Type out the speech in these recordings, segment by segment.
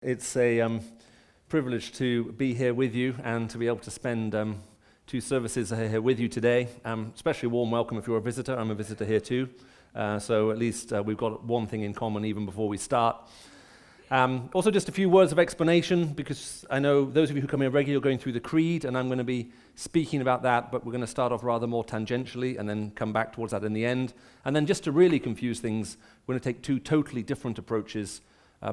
It's a privilege to be here with you and to be able to spend two services here with you today. Especially a warm welcome if you're a visitor. I'm a visitor here too. So at least we've got one thing in common even before we start. Also just a few words of explanation, because I know those of you who come here regularly are going through the Creed, and I'm going to be speaking about that, but we're going to start off rather more tangentially and then come back towards that in the end. And then just to really confuse things, we're going to take two totally different approaches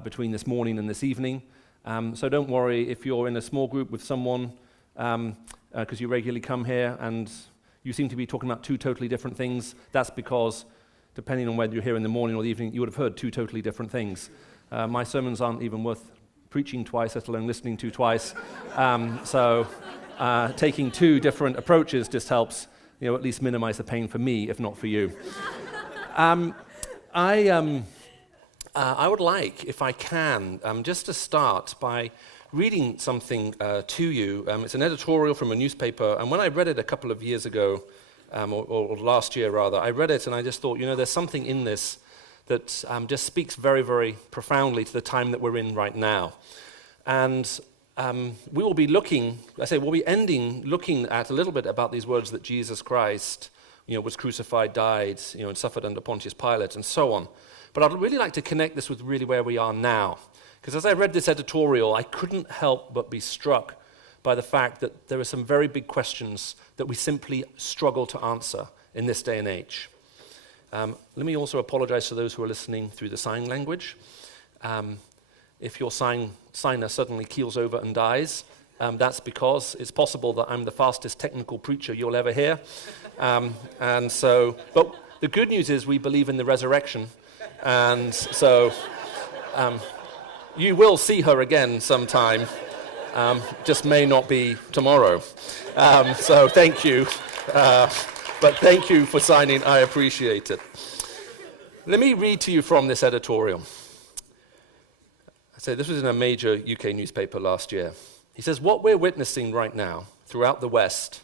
between this morning and this evening. So don't worry if you're in a small group with someone, because you regularly come here and you seem to be talking about two totally different things. That's because, depending on whether you're here in the morning or the evening, you would have heard two totally different things. My sermons aren't even worth preaching twice, let alone listening to twice. So taking two different approaches just helps, at least minimize the pain for me, if not for you. I would like, if I can, just to start by reading something to you. It's an editorial from a newspaper, and when I read it a couple of years ago, or last year rather, I read it and I just thought, there's something in this that just speaks very, very profoundly to the time that we're in right now. And we will be ending looking at a little bit about these words that Jesus Christ, was crucified, died, and suffered under Pontius Pilate, and so on. But I'd really like to connect this with really where we are now. Because as I read this editorial, I couldn't help but be struck by the fact that there are some very big questions that we simply struggle to answer in this day and age. Let me also apologize to those who are listening through the sign language. If your signer suddenly keels over and dies, that's because it's possible that I'm the fastest technical preacher you'll ever hear. But the good news is we believe in the resurrection. And so you will see her again sometime, just may not be tomorrow. So thank you. But thank you for signing. I appreciate it. Let me read to you from this editorial. This was in a major UK newspaper last year. He says, what we're witnessing right now throughout the West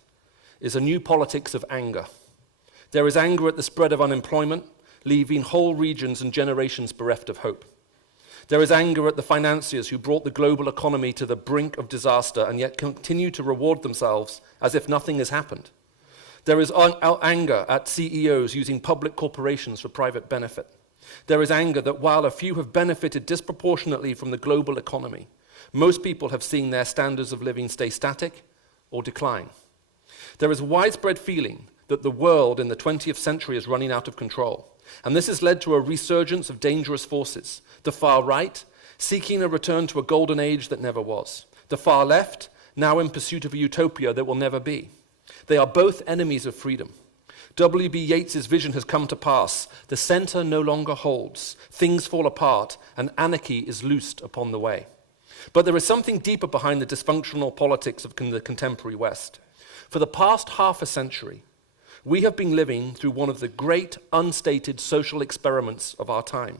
is a new politics of anger. There is anger at the spread of unemployment, leaving whole regions and generations bereft of hope. There is anger at the financiers who brought the global economy to the brink of disaster and yet continue to reward themselves as if nothing has happened. There is anger at CEOs using public corporations for private benefit. There is anger that while a few have benefited disproportionately from the global economy, most people have seen their standards of living stay static or decline. There is a widespread feeling that the world in the 20th century is running out of control. And this has led to a resurgence of dangerous forces. The far right, seeking a return to a golden age that never was. The far left, now in pursuit of a utopia that will never be. They are both enemies of freedom. W.B. Yeats's vision has come to pass. The center no longer holds. Things fall apart, and anarchy is loosed upon the way. But there is something deeper behind the dysfunctional politics of the contemporary West. For the past half a century, we have been living through one of the great unstated social experiments of our time.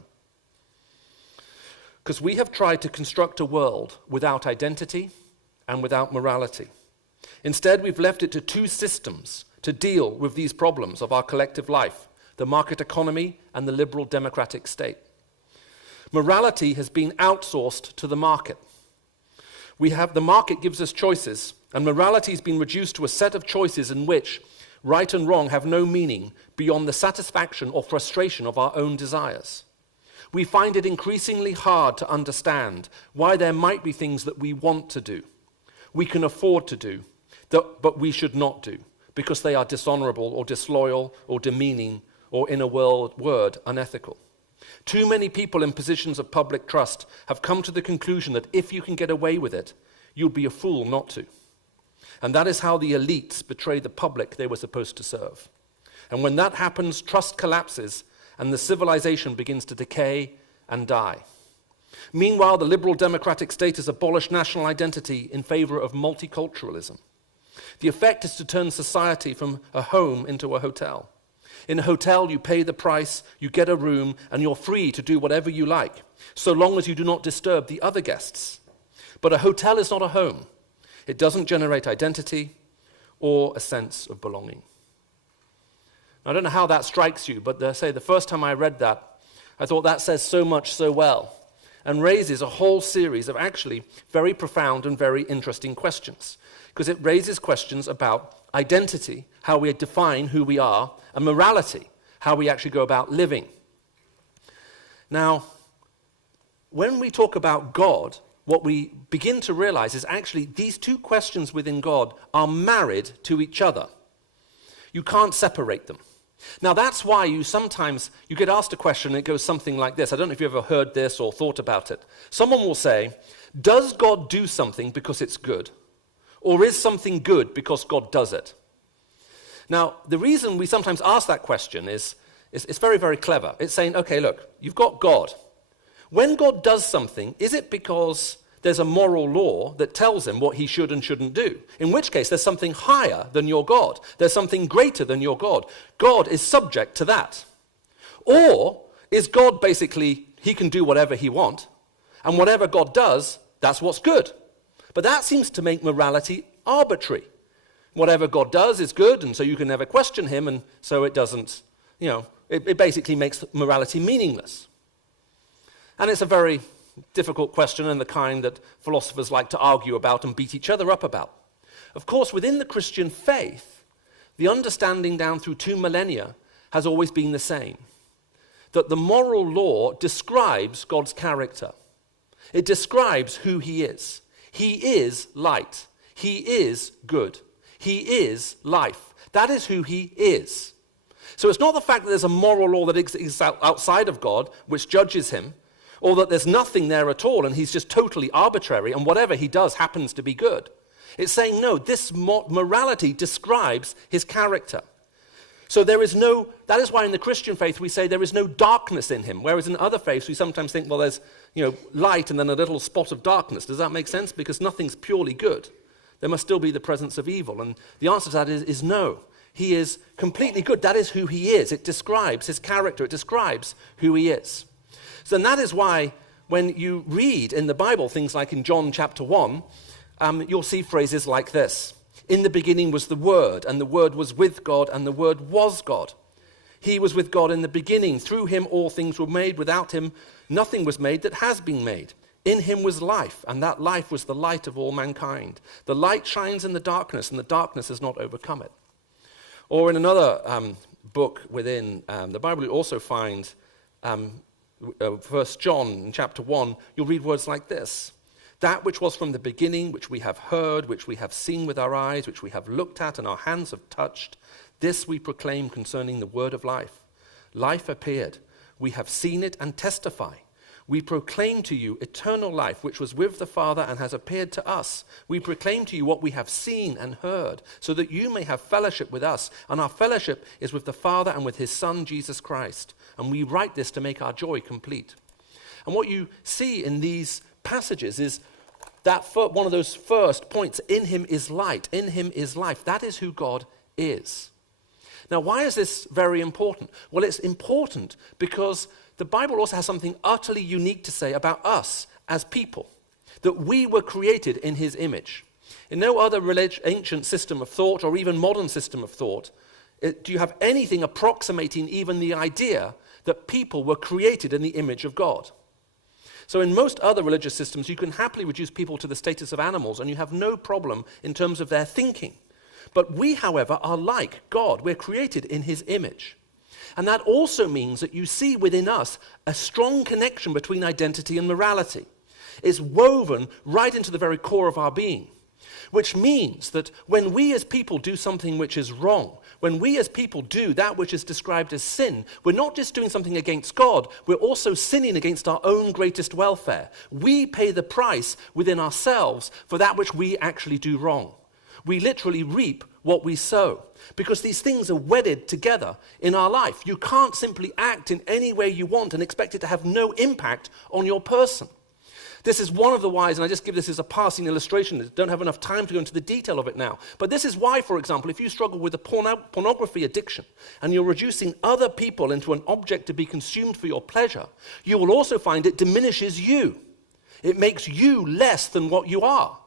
Because we have tried to construct a world without identity and without morality. Instead, we've left it to two systems to deal with these problems of our collective life, the market economy and the liberal democratic state. Morality has been outsourced to the market. The market gives us choices, and morality has been reduced to a set of choices in which right and wrong have no meaning beyond the satisfaction or frustration of our own desires. We find it increasingly hard to understand why there might be things that we want to do, we can afford to do, but we should not do, because they are dishonorable or disloyal or demeaning or, in a word, unethical. Too many people in positions of public trust have come to the conclusion that if you can get away with it, you'll be a fool not to. And that is how the elites betray the public they were supposed to serve. And when that happens, trust collapses and the civilization begins to decay and die. Meanwhile, the liberal democratic state has abolished national identity in favor of multiculturalism. The effect is to turn society from a home into a hotel. In a hotel, you pay the price, you get a room, and you're free to do whatever you like, so long as you do not disturb the other guests. But a hotel is not a home. It doesn't generate identity or a sense of belonging. I don't know how that strikes you, but the first time I read that, I thought that says so much so well and raises a whole series of actually very profound and very interesting questions, because it raises questions about identity, how we define who we are, and morality, how we actually go about living. Now, when we talk about God, what we begin to realize is actually these two questions within God are married to each other. You can't separate them. Now, that's why you get asked a question and it goes something like this. I don't know if you've ever heard this or thought about it. Someone will say, does God do something because it's good? Or is something good because God does it? Now, the reason we sometimes ask that question is it's very, very clever. It's saying, okay, look, you've got God. When God does something, is it because there's a moral law that tells him what he should and shouldn't do? In which case, there's something higher than your God. There's something greater than your God. God is subject to that. Or is God basically, he can do whatever he wants, and whatever God does, that's what's good. But that seems to make morality arbitrary. Whatever God does is good, and so you can never question him, and so it doesn't, it basically makes morality meaningless. And it's a very difficult question, and the kind that philosophers like to argue about and beat each other up about. Of course, within the Christian faith, the understanding down through 2 millennia has always been the same, that the moral law describes God's character. It describes who he is. He is light. He is good. He is life. That is who he is. So it's not the fact that there's a moral law that exists outside of God which judges him, or that there's nothing there at all and he's just totally arbitrary and whatever he does happens to be good. It's saying, no, this morality describes his character. So that is why in the Christian faith we say there is no darkness in him, whereas in other faiths we sometimes think, well, there's light and then a little spot of darkness. Does that make sense? Because nothing's purely good. There must still be the presence of evil. And the answer to that is no. He is completely good. That is who he is. It describes his character. It describes who he is. So that is why when you read in the Bible things like in John chapter 1, you'll see phrases like this. In the beginning was the Word, and the Word was with God, and the Word was God. He was with God in the beginning. Through him all things were made. Without him nothing was made that has been made. In him was life, and that life was the light of all mankind. The light shines in the darkness, and the darkness has not overcome it. Or in another book within the Bible, you also find 1 John in chapter 1, you'll read words like this. That which was from the beginning, which we have heard, which we have seen with our eyes, which we have looked at and our hands have touched, this we proclaim concerning the word of life. Life appeared. We have seen it and testify. We proclaim to you eternal life, which was with the Father and has appeared to us. We proclaim to you what we have seen and heard, so that you may have fellowship with us. And our fellowship is with the Father and with his Son, Jesus Christ. And we write this to make our joy complete. And what you see in these passages is that one of those first points, in him is light, in him is life. That is who God is. Now, why is this very important? Well, it's important because the Bible also has something utterly unique to say about us as people, that we were created in his image. In no other ancient system of thought or even modern system of thought do you have anything approximating even the idea that people were created in the image of God. So in most other religious systems, you can happily reduce people to the status of animals and you have no problem in terms of their thinking. But we, however, are like God. We're created in his image. And that also means that you see within us a strong connection between identity and morality. It's woven right into the very core of our being, which means that when we as people do something which is wrong, when we as people do that which is described as sin, we're not just doing something against God, we're also sinning against our own greatest welfare. We pay the price within ourselves for that which we actually do wrong. We literally reap what we sow, because these things are wedded together in our life. You can't simply act in any way you want and expect it to have no impact on your person. This is one of the whys, and I just give this as a passing illustration. I don't have enough time to go into the detail of it now. But this is why, for example, if you struggle with a pornography addiction and you're reducing other people into an object to be consumed for your pleasure, you will also find it diminishes you. It makes you less than what you are.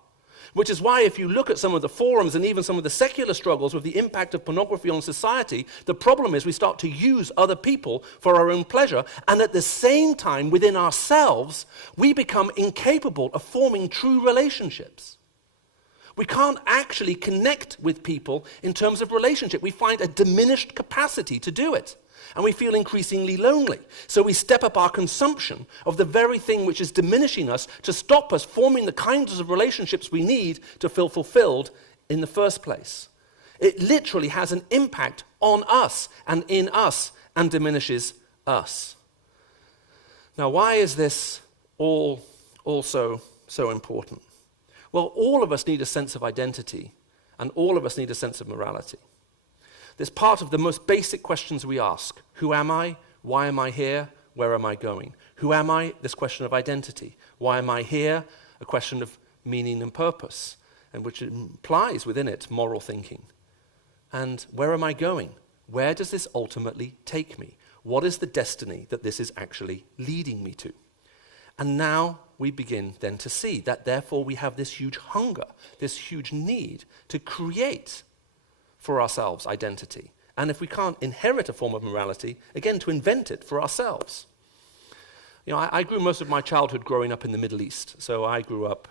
Which is why if you look at some of the forums and even some of the secular struggles with the impact of pornography on society, the problem is we start to use other people for our own pleasure, and at the same time, within ourselves, we become incapable of forming true relationships. We can't actually connect with people in terms of relationship. We find a diminished capacity to do it. And we feel increasingly lonely. So we step up our consumption of the very thing which is diminishing us to stop us forming the kinds of relationships we need to feel fulfilled in the first place. It literally has an impact on us and in us and diminishes us. Now, why is this all also so important? Well, all of us need a sense of identity, and all of us need a sense of morality. This part of the most basic questions we ask. Who am I? Why am I here? Where am I going? Who am I? This question of identity. Why am I here? A question of meaning and purpose, and which implies within it moral thinking. And where am I going? Where does this ultimately take me? What is the destiny that this is actually leading me to? And now we begin then to see that therefore we have this huge hunger, this huge need to create for ourselves identity. And if we can't inherit a form of morality, again, to invent it for ourselves. You know, I grew most of my childhood growing up in the Middle East. So I grew up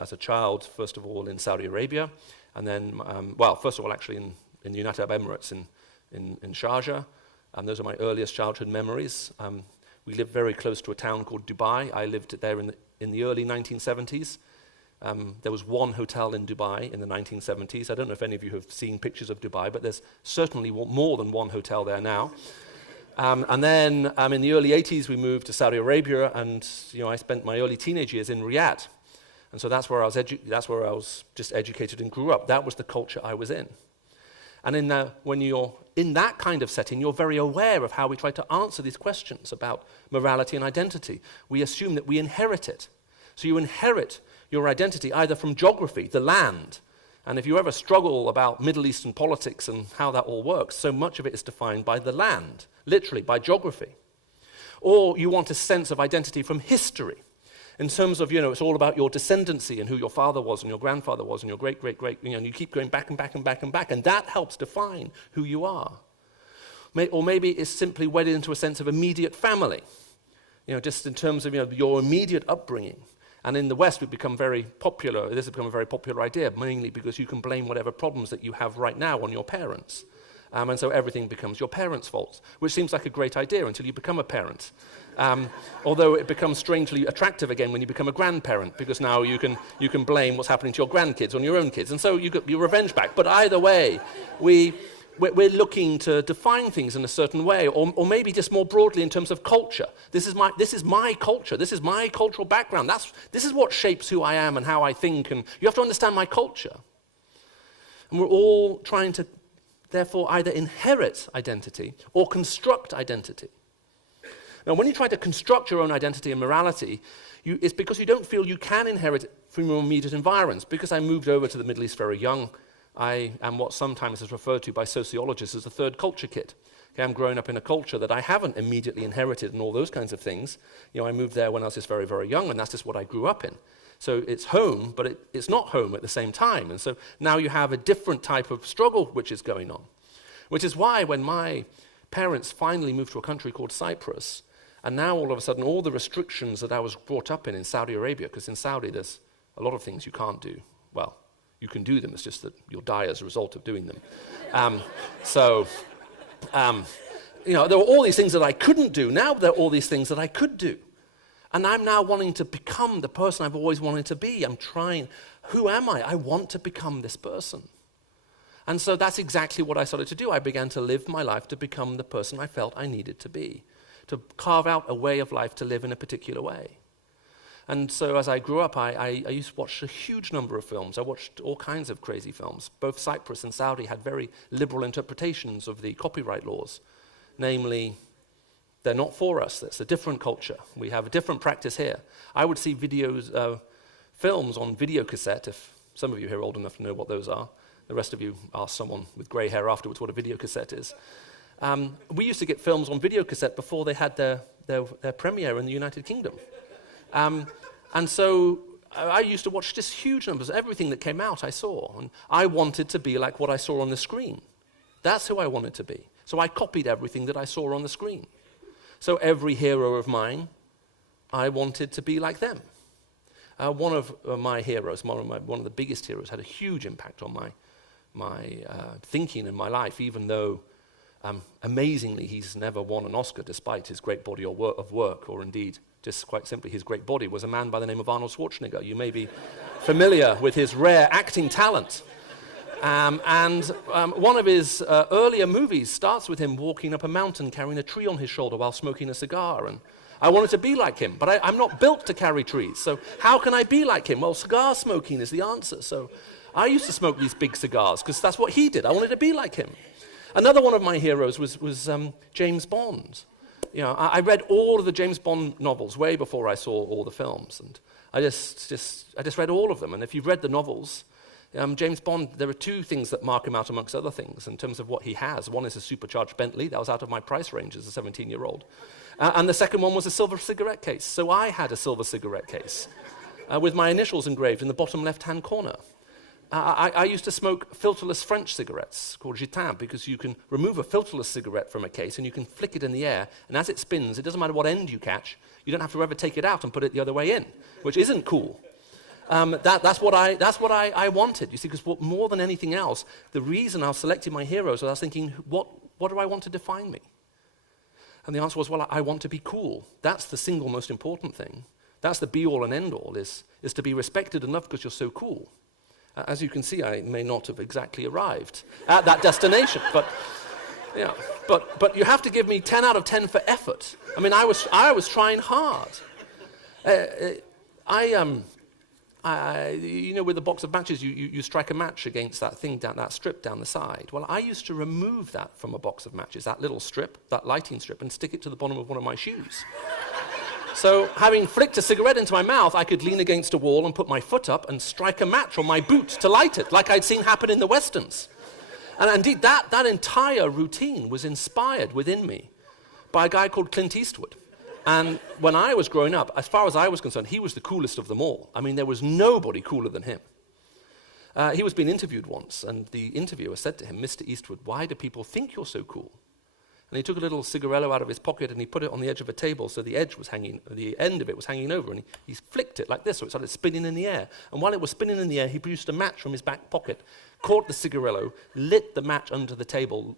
as a child, first of all, in Saudi Arabia, and then, first of all, actually in the United Arab Emirates in Sharjah. And those are my earliest childhood memories. We lived very close to a town called Dubai. I lived there in the early 1970s. There was one hotel in Dubai in the 1970s. I don't know if any of you have seen pictures of Dubai, but there's certainly more than one hotel there now. And then in the early 80s, we moved to Saudi Arabia, and I spent my early teenage years in Riyadh. And so that's where I was just educated and grew up. That was the culture I was in. And when you're in that kind of setting, you're very aware of how we try to answer these questions about morality and identity. We assume that we inherit it. So you inherit your identity either from geography, the land, and if you ever struggle about Middle Eastern politics and how that all works, so much of it is defined by the land, literally by geography. Or you want a sense of identity from history, in terms of, it's all about your descendancy and who your father was and your grandfather was and your great-great-great, and you keep going back and back and back and back, and that helps define who you are. Or maybe it's simply wedded into a sense of immediate family, just in terms of your immediate upbringing. And in the West, we've become very popular. This has become a very popular idea, mainly because you can blame whatever problems that you have right now on your parents. And so everything becomes your parents' fault, which seems like a great idea until you become a parent. Although it becomes strangely attractive again when you become a grandparent, because now you can blame what's happening to your grandkids on your own kids. And so you get your revenge back. But either way, we're looking to define things in a certain way, or maybe just more broadly in terms of culture. This is my culture. This is my cultural background. This is what shapes who I am and how I think. And you have to understand my culture. And we're all trying to, therefore, either inherit identity or construct identity. Now, when you try to construct your own identity and morality, it's because you don't feel you can inherit it from your immediate environs. Because I moved over to the Middle East very young, I am what sometimes is referred to by sociologists as a third culture kid. Okay, I'm growing up in a culture that I haven't immediately inherited and all those kinds of things. I moved there when I was just very, very young, and that's just what I grew up in. So it's home, but it's not home at the same time. And so now you have a different type of struggle which is going on. Which is why when my parents finally moved to a country called Cyprus, and now all of a sudden all the restrictions that I was brought up in Saudi Arabia, because in Saudi there's a lot of things you can't do. Well, you can do them, it's just that you'll die as a result of doing them. There were all these things that I couldn't do. Now there are all these things that I could do. And I'm now wanting to become the person I've always wanted to be. I'm trying, who am I? I want to become this person. And so that's exactly what I started to do. I began to live my life to become the person I felt I needed to be, to carve out a way of life to live in a particular way. And so as I grew up, I used to watch a huge number of films. I watched all kinds of crazy films. Both Cyprus and Saudi had very liberal interpretations of the copyright laws. Namely, they're not for us. That's a different culture. We have a different practice here. I would see films on video cassette, if some of you here are old enough to know what those are. The rest of you ask someone with grey hair afterwards what a video cassette is. We used to get films on video cassette before they had their premiere in the United Kingdom. And so I used to watch just huge numbers. Everything that came out I saw. And I wanted to be like what I saw on the screen. That's who I wanted to be. So I copied everything that I saw on the screen. So every hero of mine, I wanted to be like them. One of my heroes, one of the biggest heroes, had a huge impact on my thinking in my life, even though amazingly he's never won an Oscar despite his great body of work, or indeed, just quite simply, his great body, was a man by the name of Arnold Schwarzenegger. You may be familiar with his rare acting talent. One of his earlier movies starts with him walking up a mountain carrying a tree on his shoulder while smoking a cigar. And I wanted to be like him, but I'm not built to carry trees. So how can I be like him? Well, cigar smoking is the answer. So I used to smoke these big cigars because that's what he did. I wanted to be like him. Another one of my heroes was James Bond. You know, I read all of the James Bond novels way before I saw all the films, and I just read all of them. And if you've read the novels, James Bond, there are two things that mark him out amongst other things in terms of what he has. One is a supercharged Bentley. That was out of my price range as a 17-year-old. And the second one was a silver cigarette case. So I had a silver cigarette case with my initials engraved in the bottom left-hand corner. I used to smoke filterless French cigarettes called Gitan, because you can remove a filterless cigarette from a case and you can flick it in the air, and as it spins, it doesn't matter what end you catch, you don't have to ever take it out and put it the other way in, which isn't cool. That's what I wanted, you see, because more than anything else, the reason I was selecting my heroes was I was thinking, what do I want to define me? And the answer was, well, I want to be cool. That's the single most important thing. That's the be-all and end-all, is to be respected and loved because you're so cool. As you can see, I may not have exactly arrived at that destination, but you have to give me 10 out of 10 for effort. I mean, I was trying hard. With a box of matches, you strike a match against that thing that strip down the side. Well, I used to remove that from a box of matches, that little strip, that lighting strip, and stick it to the bottom of one of my shoes. So, having flicked a cigarette into my mouth, I could lean against a wall and put my foot up and strike a match on my boot to light it, like I'd seen happen in the Westerns. And indeed, that entire routine was inspired within me by a guy called Clint Eastwood. And when I was growing up, as far as I was concerned, he was the coolest of them all. I mean, there was nobody cooler than him. He was being interviewed once, and the interviewer said to him, "Mr. Eastwood, why do people think you're so cool?" And he took a little cigarillo out of his pocket and he put it on the edge of a table so the end of it was hanging over, and he flicked it like this so it started spinning in the air. And while it was spinning in the air, he produced a match from his back pocket, caught the cigarillo, lit the match under the table,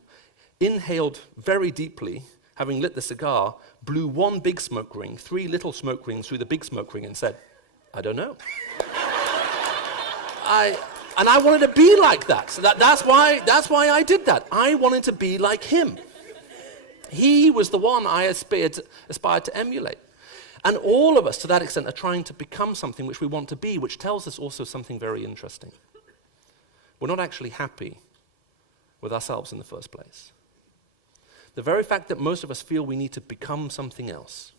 inhaled very deeply, having lit the cigar, blew one big smoke ring, 3 little smoke rings through the big smoke ring, and said, "I don't know." And I wanted to be like that. So that's why I did that. I wanted to be like him. He was the one I aspired to emulate. And all of us, to that extent, are trying to become something which we want to be, which tells us also something very interesting. We're not actually happy with ourselves in the first place. The very fact that most of us feel we need to become something else,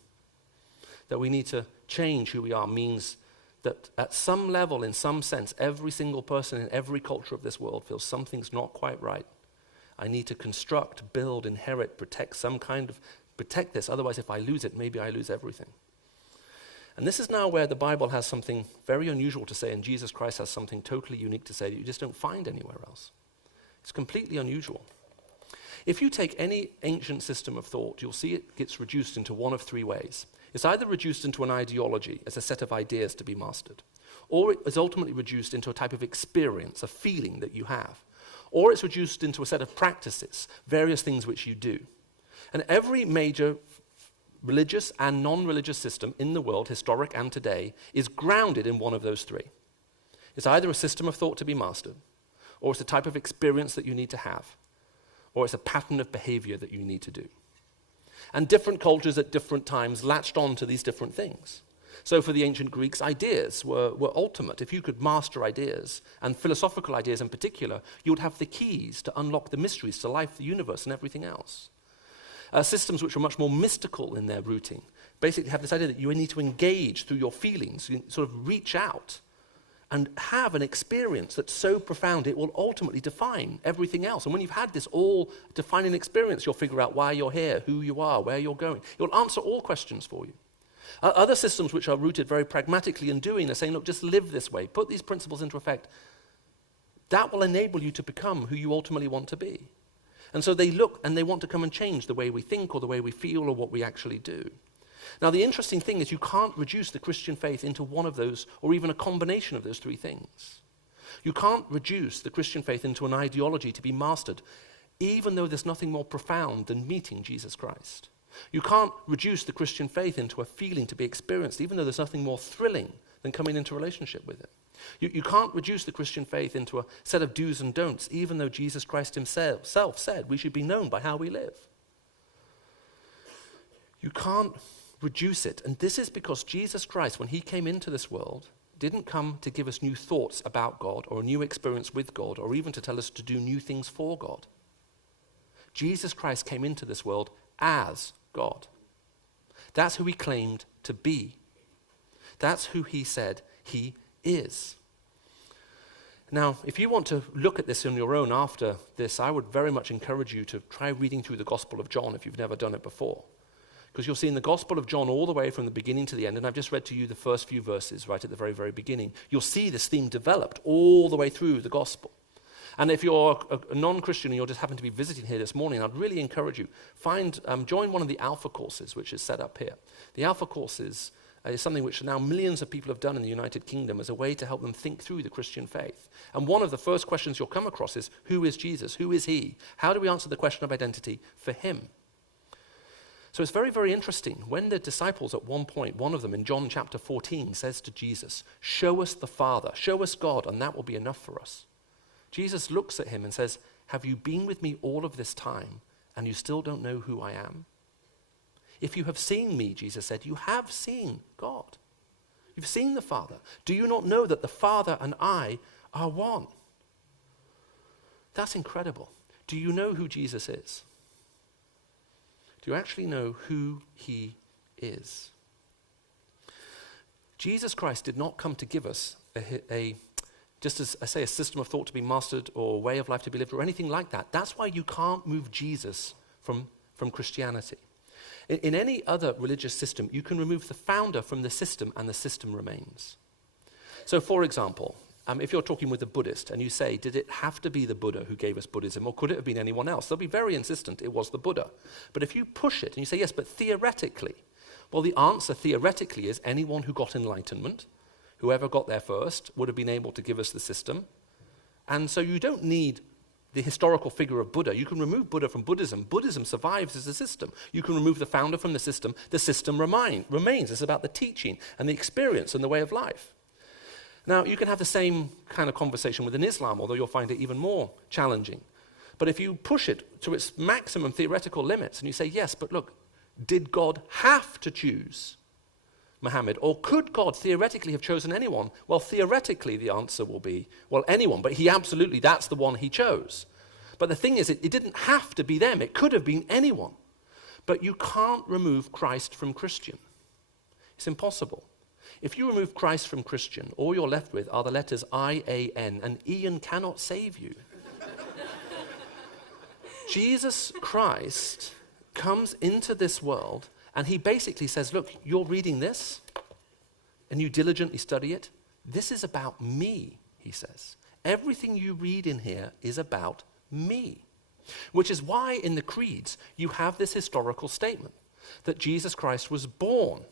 that we need to change who we are, means that at some level, in some sense, every single person in every culture of this world feels something's not quite right. I need to construct, build, inherit, protect this, otherwise if I lose it, maybe I lose everything. And this is now where the Bible has something very unusual to say, and Jesus Christ has something totally unique to say that you just don't find anywhere else. It's completely unusual. If you take any ancient system of thought, you'll see it gets reduced into one of 3 ways. It's either reduced into an ideology as a set of ideas to be mastered, or it is ultimately reduced into a type of experience, a feeling that you have, or it's reduced into a set of practices, various things which you do. And every major religious and non-religious system in the world, historic and today, is grounded in one of those 3. It's either a system of thought to be mastered, or it's a type of experience that you need to have, or it's a pattern of behavior that you need to do. And different cultures at different times latched on to these different things. So for the ancient Greeks, ideas were ultimate. If you could master ideas, and philosophical ideas in particular, you would have the keys to unlock the mysteries to life, the universe, and everything else. Systems which were much more mystical in their routing basically have this idea that you need to engage through your feelings, you sort of reach out and have an experience that's so profound it will ultimately define everything else. And when you've had this all-defining experience, you'll figure out why you're here, who you are, where you're going. It will answer all questions for you. Other systems which are rooted very pragmatically in doing are saying, look, just live this way, put these principles into effect. That will enable you to become who you ultimately want to be. And so they look and they want to come and change the way we think or the way we feel or what we actually do. Now, the interesting thing is you can't reduce the Christian faith into one of those or even a combination of those three things. You can't reduce the Christian faith into an ideology to be mastered, even though there's nothing more profound than meeting Jesus Christ. You can't reduce the Christian faith into a feeling to be experienced, even though there's nothing more thrilling than coming into a relationship with it. You can't reduce the Christian faith into a set of do's and don'ts, even though Jesus Christ himself said we should be known by how we live. You can't reduce it. And this is because Jesus Christ, when he came into this world, didn't come to give us new thoughts about God or a new experience with God or even to tell us to do new things for God. Jesus Christ came into this world as God. That's who he claimed to be. That's who he said he is. Now, if you want to look at this on your own after this, I would very much encourage you to try reading through the Gospel of John if you've never done it before. Because you'll see in the Gospel of John all the way from the beginning to the end, and I've just read to you the first few verses right at the very, very beginning, you'll see this theme developed all the way through the Gospel. And if you're a non-Christian and you just happen to be visiting here this morning, I'd really encourage you, join one of the Alpha courses, which is set up here. The Alpha courses is something which now millions of people have done in the United Kingdom as a way to help them think through the Christian faith. And one of the first questions you'll come across is, who is Jesus? Who is he? How do we answer the question of identity for him? So it's very, very interesting. When the disciples at one point, one of them in John chapter 14 says to Jesus, show us the Father, show us God, and that will be enough for us. Jesus looks at him and says, have you been with me all of this time and you still don't know who I am? If you have seen me, Jesus said, you have seen God. You've seen the Father. Do you not know that the Father and I are one? That's incredible. Do you know who Jesus is? Do you actually know who he is? Jesus Christ did not come to give us just as I say, a system of thought to be mastered or a way of life to be lived or anything like that. That's why you can't move Jesus from Christianity. In any other religious system, you can remove the founder from the system and the system remains. So for example, if you're talking with a Buddhist and you say, did it have to be the Buddha who gave us Buddhism or could it have been anyone else? They'll be very insistent it was the Buddha. But if you push it and you say, yes, but theoretically, well, the answer theoretically is anyone who got enlightenment, whoever got there first would have been able to give us the system. And so you don't need the historical figure of Buddha. You can remove Buddha from Buddhism. Buddhism survives as a system. You can remove the founder from the system remains. It's about the teaching and the experience and the way of life. Now, you can have the same kind of conversation within Islam, although you'll find it even more challenging. But if you push it to its maximum theoretical limits and you say, yes, but look, did God have to choose Muhammad, or could God theoretically have chosen anyone? Well, theoretically the answer will be, well, anyone, but that's the one he chose. But the thing is, it didn't have to be them, it could have been anyone. But you can't remove Christ from Christian. It's impossible. If you remove Christ from Christian, all you're left with are the letters I-A-N, and Ian cannot save you. Jesus Christ comes into this world and he basically says, look, you're reading this and you diligently study it. This is about me, he says. Everything you read in here is about me. Which is why in the creeds you have this historical statement that Jesus Christ was born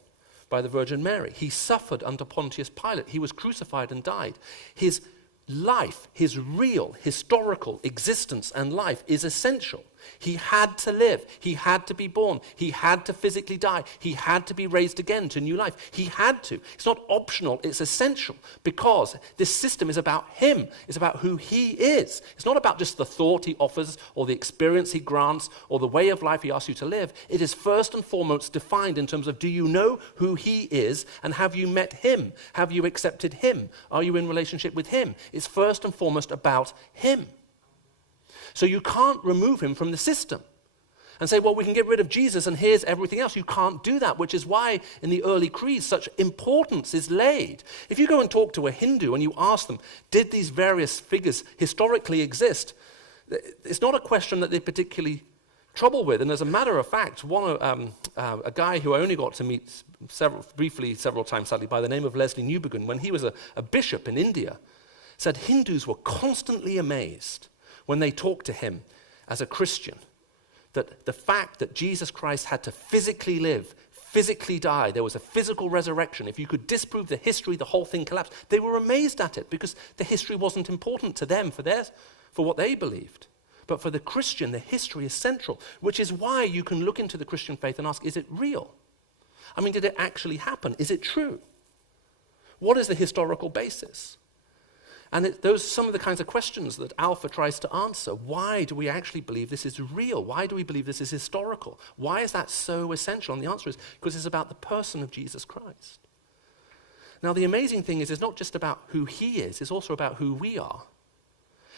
by the Virgin Mary. He suffered under Pontius Pilate. He was crucified and died. His life, his real historical existence and life is essential. He had to live. He had to be born. He had to physically die. He had to be raised again to new life. He had to. It's not optional. It's essential because this system is about him. It's about who he is. It's not about just the thought he offers or the experience he grants or the way of life he asks you to live. It is first and foremost defined in terms of, do you know who he is and have you met him? Have you accepted him? Are you in relationship with him? It's first and foremost about him. So you can't remove him from the system and say, well, we can get rid of Jesus and here's everything else. You can't do that, which is why in the early creeds such importance is laid. If you go and talk to a Hindu and you ask them, did these various figures historically exist? It's not a question that they particularly trouble with. And as a matter of fact, a guy who I only got to meet briefly several times, sadly, by the name of Leslie Newbegin, when he was a bishop in India, said Hindus were constantly amazed when they talked to him as a Christian, that the fact that Jesus Christ had to physically live, physically die, there was a physical resurrection. If you could disprove the history, the whole thing collapsed. They were amazed at it because the history wasn't important to them for what they believed. But for the Christian, the history is central, which is why you can look into the Christian faith and ask, is it real? I mean, did it actually happen? Is it true? What is the historical basis? And those are some of the kinds of questions that Alpha tries to answer. Why do we actually believe this is real? Why do we believe this is historical? Why is that so essential? And the answer is because it's about the person of Jesus Christ. Now, the amazing thing is, it's not just about who he is, it's also about who we are.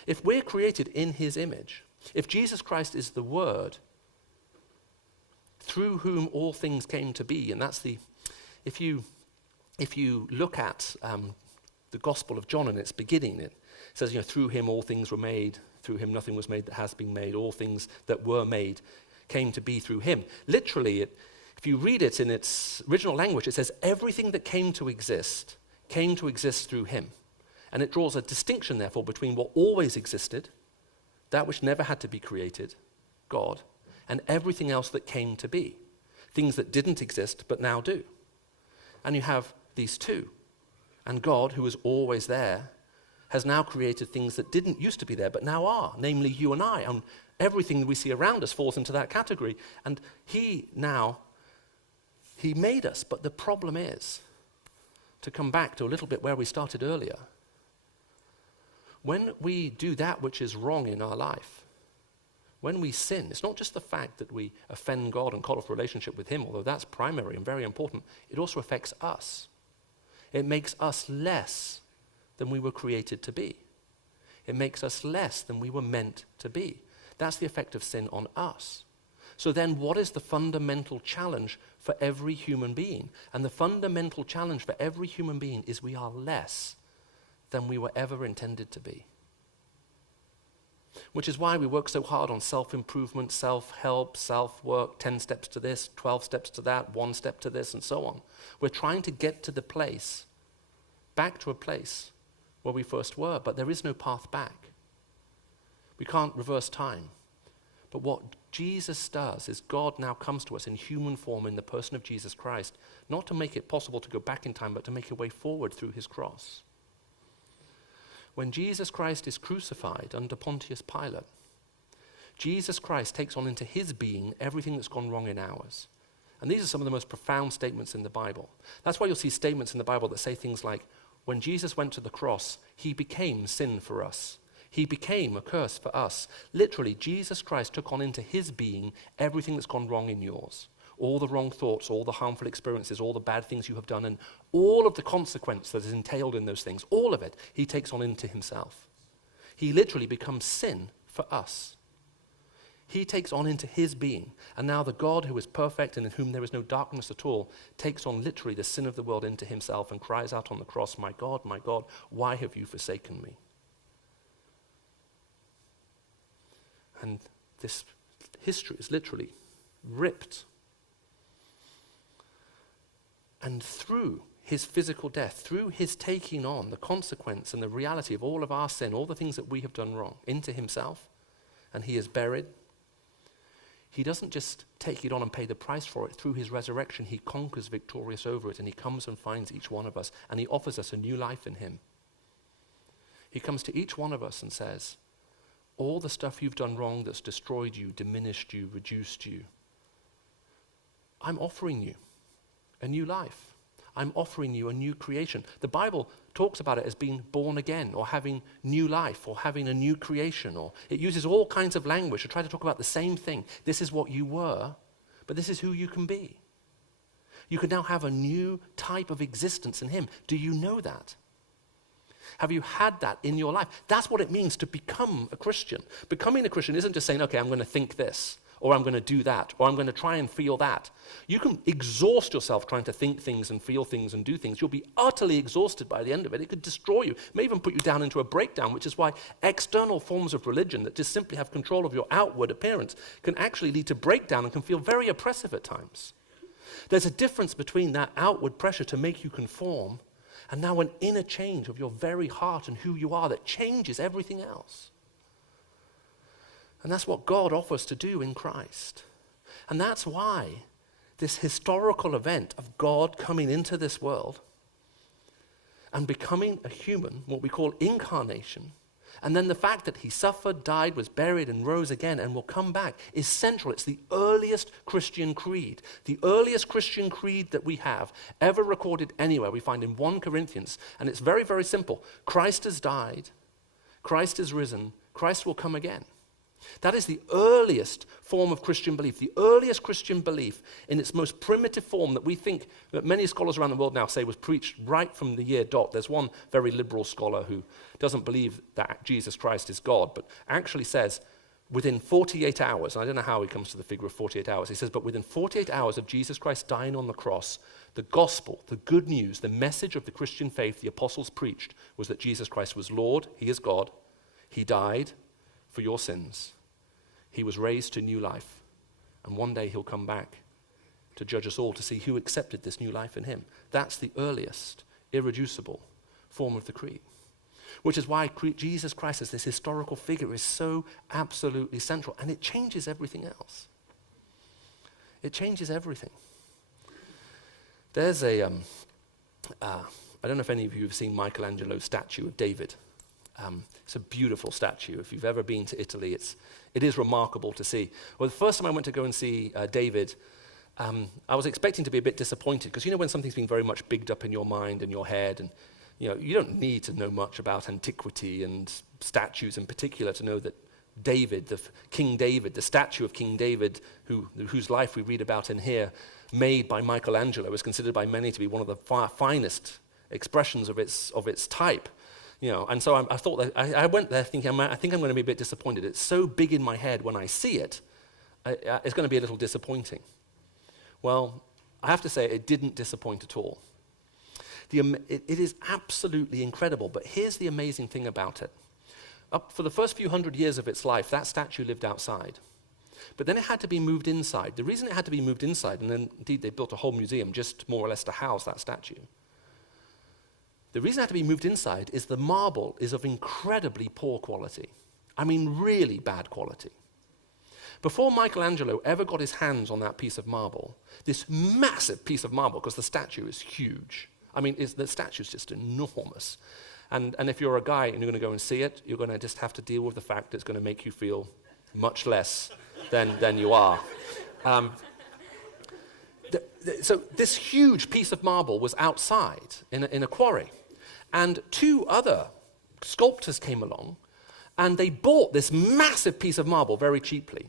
If we're created in his image, if Jesus Christ is the Word, through whom all things came to be, and that's if you look at the Gospel of John in its beginning, it says, through him all things were made, through him nothing was made that has been made, all things that were made came to be through him. Literally, if you read it in its original language, it says everything that came to exist through him. And it draws a distinction, therefore, between what always existed, that which never had to be created, God, and everything else that came to be, things that didn't exist but now do. And you have these two. And God, who was always there, has now created things that didn't used to be there but now are, namely you and I. And everything that we see around us falls into that category. And he made us. But the problem is, to come back to a little bit where we started earlier, when we do that which is wrong in our life, when we sin, it's not just the fact that we offend God and cut off relationship with him, although that's primary and very important, it also affects us. It makes us less than we were created to be. It makes us less than we were meant to be. That's the effect of sin on us. So then what is the fundamental challenge for every human being? And the fundamental challenge for every human being is we are less than we were ever intended to be. Which is why we work so hard on self-improvement, self-help, self-work, 10 steps to this, 12 steps to that, 1 step to this, and so on. We're trying to get to the place, back to a place where we first were, but there is no path back. We can't reverse time. But what Jesus does is God now comes to us in human form in the person of Jesus Christ, not to make it possible to go back in time, but to make a way forward through his cross. When Jesus Christ is crucified under Pontius Pilate, Jesus Christ takes on into his being everything that's gone wrong in ours. And these are some of the most profound statements in the Bible. That's why you'll see statements in the Bible that say things like, when Jesus went to the cross, he became sin for us. He became a curse for us. Literally, Jesus Christ took on into his being everything that's gone wrong in yours. All the wrong thoughts, all the harmful experiences, all the bad things you have done, and all of the consequence that is entailed in those things, all of it, he takes on into himself. He literally becomes sin for us. He takes on into his being. And now the God who is perfect and in whom there is no darkness at all takes on literally the sin of the world into himself and cries out on the cross, my God, why have you forsaken me? And this history is literally ripped. And through his physical death, through his taking on the consequence and the reality of all of our sin, all the things that we have done wrong, into himself, and he is buried, he doesn't just take it on and pay the price for it. Through his resurrection, he conquers victorious over it, and he comes and finds each one of us, and he offers us a new life in him. He comes to each one of us and says, all the stuff you've done wrong that's destroyed you, diminished you, reduced you, I'm offering you a new life. I'm offering you a new creation. The Bible talks about it as being born again, or having new life, or having a new creation, or it uses all kinds of language to try to talk about the same thing. This is what you were, but this is who you can be. You can now have a new type of existence in him. Do you know that? Have you had that in your life? That's what it means to become a Christian. Becoming a Christian isn't just saying, okay, I'm going to think this, or I'm going to do that, or I'm going to try and feel that. You can exhaust yourself trying to think things and feel things and do things. You'll be utterly exhausted by the end of it. It could destroy you. It may even put you down into a breakdown, which is why external forms of religion that just simply have control of your outward appearance can actually lead to breakdown and can feel very oppressive at times. There's a difference between that outward pressure to make you conform and now an inner change of your very heart and who you are that changes everything else. And that's what God offers to do in Christ. And that's why this historical event of God coming into this world and becoming a human, what we call incarnation, and then the fact that he suffered, died, was buried, and rose again and will come back is central. It's the earliest Christian creed. The earliest Christian creed that we have ever recorded anywhere we find in 1 Corinthians. And it's very, very simple. Christ has died. Christ is risen. Christ will come again. That is the earliest form of Christian belief, the earliest Christian belief in its most primitive form that we think that many scholars around the world now say was preached right from the year dot. There's one very liberal scholar who doesn't believe that Jesus Christ is God, but actually says within 48 hours, and I don't know how he comes to the figure of 48 hours, he says, but within 48 hours of Jesus Christ dying on the cross, the gospel, the good news, the message of the Christian faith the apostles preached was that Jesus Christ was Lord, he is God, he died for your sins. He was raised to new life. And one day he'll come back to judge us all to see who accepted this new life in him. That's the earliest, irreducible form of the creed. Which is why Jesus Christ as this historical figure is so absolutely central. And it changes everything else. It changes everything. There's I don't know if any of you have seen Michelangelo's statue of David. It's a beautiful statue. If you've ever been to Italy, it is remarkable to see. Well, the first time I went to go and see David, I was expecting to be a bit disappointed because you know when something's been very much bigged up in your mind and your head, and you don't need to know much about antiquity and statues in particular to know that David, King David, the statue of King David, whose life we read about in here, made by Michelangelo, is considered by many to be one of the finest expressions of its type. And so I thought that I went there thinking, I think I'm going to be a bit disappointed. It's so big in my head when I see it, it's going to be a little disappointing. Well, I have to say it didn't disappoint at all. It is absolutely incredible, but here's the amazing thing about it. For the first few hundred years of its life, that statue lived outside. But then it had to be moved inside. The reason it had to be moved inside, and then indeed they built a whole museum just more or less to house that statue, the reason it had to be moved inside is the marble is of incredibly poor quality. I mean, really bad quality. Before Michelangelo ever got his hands on that piece of marble, this massive piece of marble, because the statue is huge. I mean, the statue's just enormous. And if you're a guy and you're going to go and see it, you're going to just have to deal with the fact that it's going to make you feel much less than you are. So this huge piece of marble was outside in a quarry. And 2 other sculptors came along, and they bought this massive piece of marble very cheaply.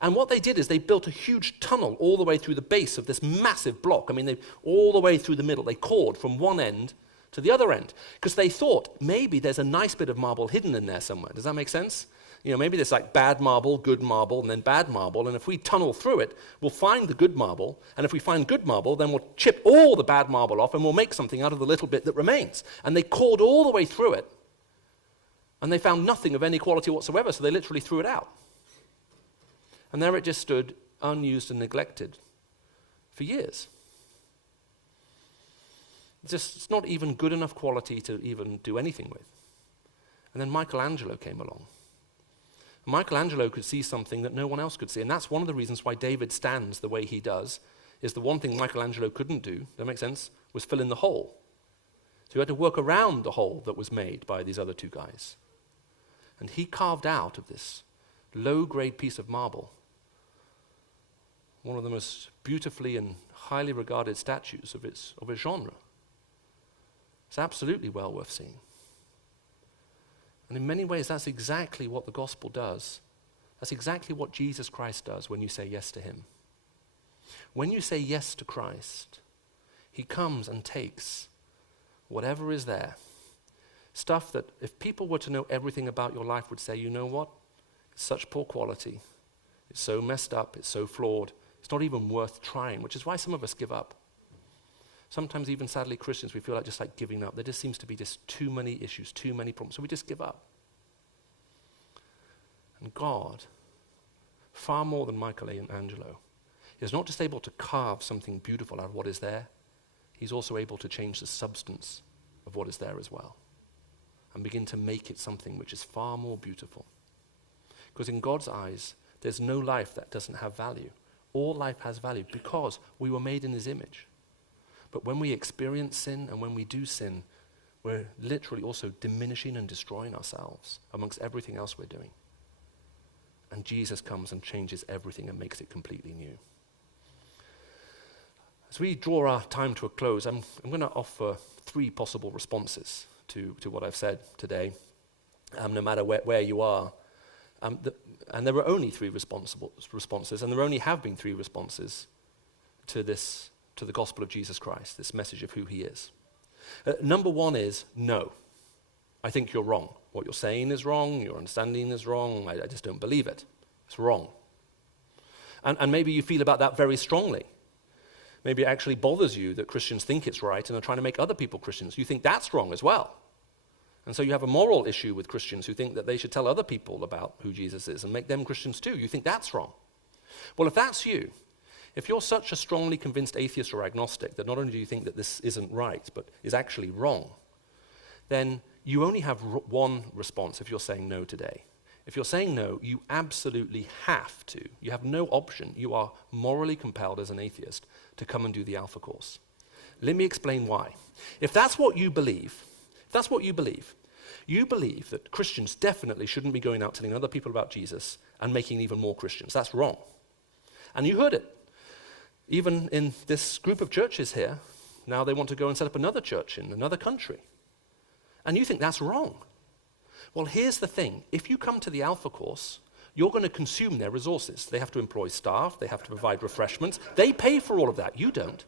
And what they did is they built a huge tunnel all the way through the base of this massive block. I mean, all the way through the middle. They cored from one end to the other end, because they thought maybe there's a nice bit of marble hidden in there somewhere. Does that make sense? Maybe there's like bad marble, good marble, and then bad marble, and if we tunnel through it, we'll find the good marble, and if we find good marble, then we'll chip all the bad marble off, and we'll make something out of the little bit that remains. And they cored all the way through it, and they found nothing of any quality whatsoever, so they literally threw it out. And there it just stood, unused and neglected for years. It's not even good enough quality to even do anything with. And then Michelangelo came along. Michelangelo could see something that no one else could see, and that's one of the reasons why David stands the way he does, is the one thing Michelangelo couldn't do, does that make sense, was fill in the hole. So he had to work around the hole that was made by these other 2 guys. And he carved out of this low-grade piece of marble one of the most beautifully and highly regarded statues of its genre. It's absolutely well worth seeing. And in many ways, that's exactly what the gospel does. That's exactly what Jesus Christ does when you say yes to him. When you say yes to Christ, he comes and takes whatever is there. Stuff that if people were to know everything about your life would say, you know what? It's such poor quality. It's so messed up, it's so flawed, it's not even worth trying, which is why some of us give up. Sometimes even sadly Christians, we feel like just like giving up. There just seems to be just too many issues, too many problems, so we just give up. And God, far more than Michelangelo, is not just able to carve something beautiful out of what is there, he's also able to change the substance of what is there as well and begin to make it something which is far more beautiful. Because in God's eyes, there's no life that doesn't have value. All life has value because we were made in his image. But when we experience sin and when we do sin, we're literally also diminishing and destroying ourselves amongst everything else we're doing. And Jesus comes and changes everything and makes it completely new. As we draw our time to a close, I'm going to offer 3 possible responses to what I've said today, no matter where you are. And there are only 3 responses, and there only have been 3 responses to the gospel of Jesus Christ, this message of who he is. Number 1 is no. I think you're wrong. What you're saying is wrong, your understanding is wrong, I just don't believe it. It's wrong. And maybe you feel about that very strongly. Maybe it actually bothers you that Christians think it's right and are trying to make other people Christians. You think that's wrong as well. And so you have a moral issue with Christians who think that they should tell other people about who Jesus is and make them Christians too. You think that's wrong. Well, if that's you, if you're such a strongly convinced atheist or agnostic that not only do you think that this isn't right, but is actually wrong, then you only have one response if you're saying no today. If you're saying no, you absolutely have to. You have no option. You are morally compelled as an atheist to come and do the Alpha course. Let me explain why. If that's what you believe, you believe that Christians definitely shouldn't be going out telling other people about Jesus and making even more Christians. That's wrong. And you heard it. Even in this group of churches here, now they want to go and set up another church in another country. And you think that's wrong. Well, here's the thing. If you come to the Alpha course, you're going to consume their resources. They have to employ staff. They have to provide refreshments. They pay for all of that. You don't.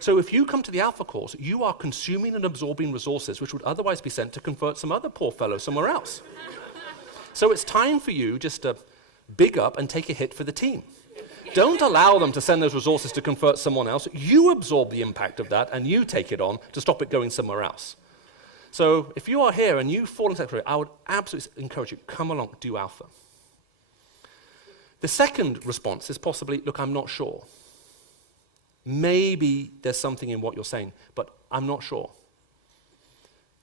So if you come to the Alpha course, you are consuming and absorbing resources which would otherwise be sent to convert some other poor fellow somewhere else. So it's time for you just to big up and take a hit for the team. Don't allow them to send those resources to convert someone else. You absorb the impact of that and you take it on to stop it going somewhere else. So if you are here and you fall into that career, I would absolutely encourage you, come along, do Alpha. The second response is possibly, look, I'm not sure. Maybe there's something in what you're saying, but I'm not sure.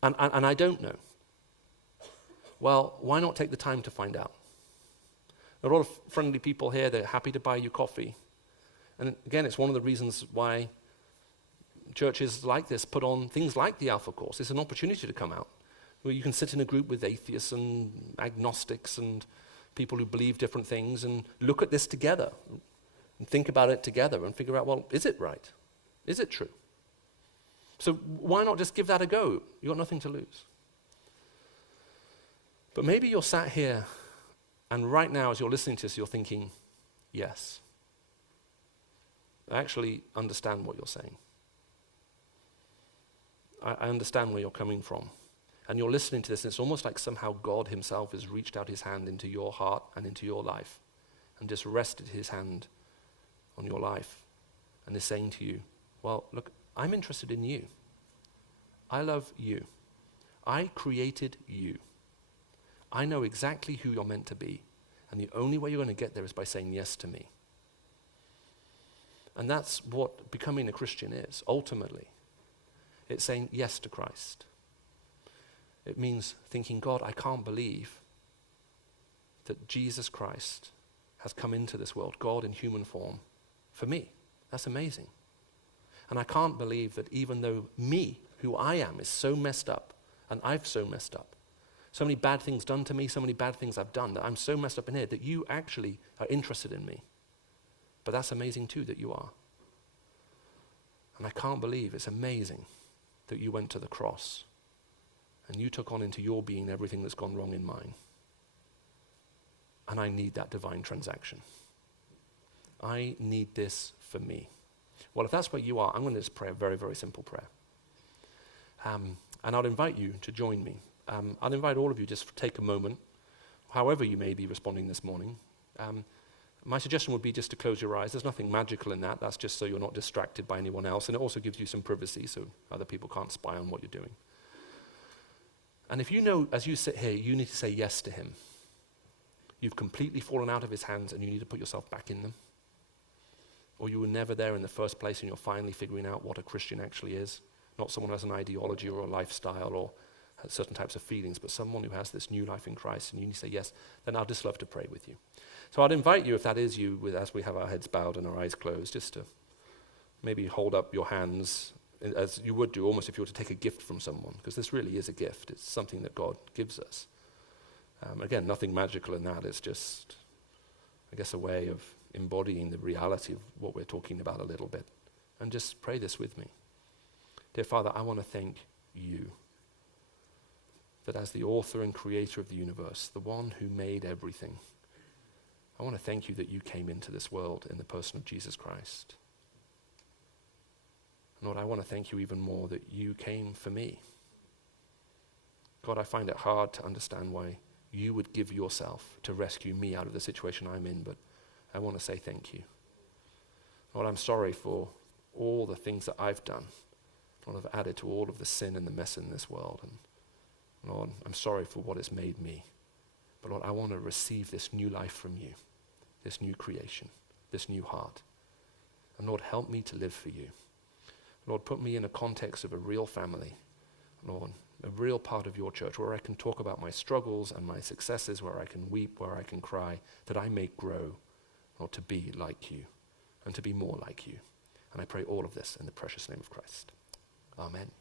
And I don't know. Well, why not take the time to find out? There are a lot of friendly people here. They're happy to buy you coffee. And again, it's one of the reasons why churches like this put on things like the Alpha course. It's an opportunity to come out where you can sit in a group with atheists and agnostics and people who believe different things and look at this together and think about it together and figure out, well, is it right? Is it true? So why not just give that a go? You've got nothing to lose. But maybe you're sat here and right now as you're listening to this, you're thinking, yes, I actually understand what you're saying. I understand where you're coming from. And you're listening to this, and it's almost like somehow God himself has reached out his hand into your heart and into your life and just rested his hand on your life and is saying to you, well, look, I'm interested in you. I love you. I created you. I know exactly who you're meant to be, and the only way you're going to get there is by saying yes to me. And that's what becoming a Christian is, ultimately. It's saying yes to Christ. It means thinking, God, I can't believe that Jesus Christ has come into this world, God in human form, for me. That's amazing. And I can't believe that even though me, who I am, is so messed up, and I've so messed up, so many bad things done to me, so many bad things I've done, that I'm so messed up in here, that you actually are interested in me. But that's amazing too, that you are. And I can't believe, it's amazing that you went to the cross and you took on into your being everything that's gone wrong in mine. And I need that divine transaction. I need this for me. Well, if that's where you are, I'm going to just pray a very, very simple prayer. And I'll invite you to join me. I'll invite all of you just to take a moment, however you may be responding this morning, My suggestion would be just to close your eyes. There's nothing magical in that. That's just so you're not distracted by anyone else. And it also gives you some privacy so other people can't spy on what you're doing. And if you know, as you sit here, you need to say yes to him. You've completely fallen out of his hands and you need to put yourself back in them. Or you were never there in the first place and you're finally figuring out what a Christian actually is. Not someone who has an ideology or a lifestyle or has certain types of feelings, but someone who has this new life in Christ, and you need to say yes, then I'd just love to pray with you. So I'd invite you, if that is you, as we have our heads bowed and our eyes closed, just to maybe hold up your hands as you would do almost if you were to take a gift from someone, because this really is a gift. It's something that God gives us. Again, nothing magical in that. It's just, I guess, a way of embodying the reality of what we're talking about a little bit. And just pray this with me. Dear Father, I want to thank you that as the author and creator of the universe, the one who made everything, I want to thank you that you came into this world in the person of Jesus Christ. Lord, I want to thank you even more that you came for me. God, I find it hard to understand why you would give yourself to rescue me out of the situation I'm in, but I want to say thank you. Lord, I'm sorry for all the things that I've done. Lord, I've added to all of the sin and the mess in this world. And Lord, I'm sorry for what it's made me. But Lord, I want to receive this new life from you, this new creation, this new heart. And Lord, help me to live for you. Lord, put me in a context of a real family. Lord, a real part of your church where I can talk about my struggles and my successes, where I can weep, where I can cry, that I may grow, Lord, to be like you and to be more like you. And I pray all of this in the precious name of Christ. Amen.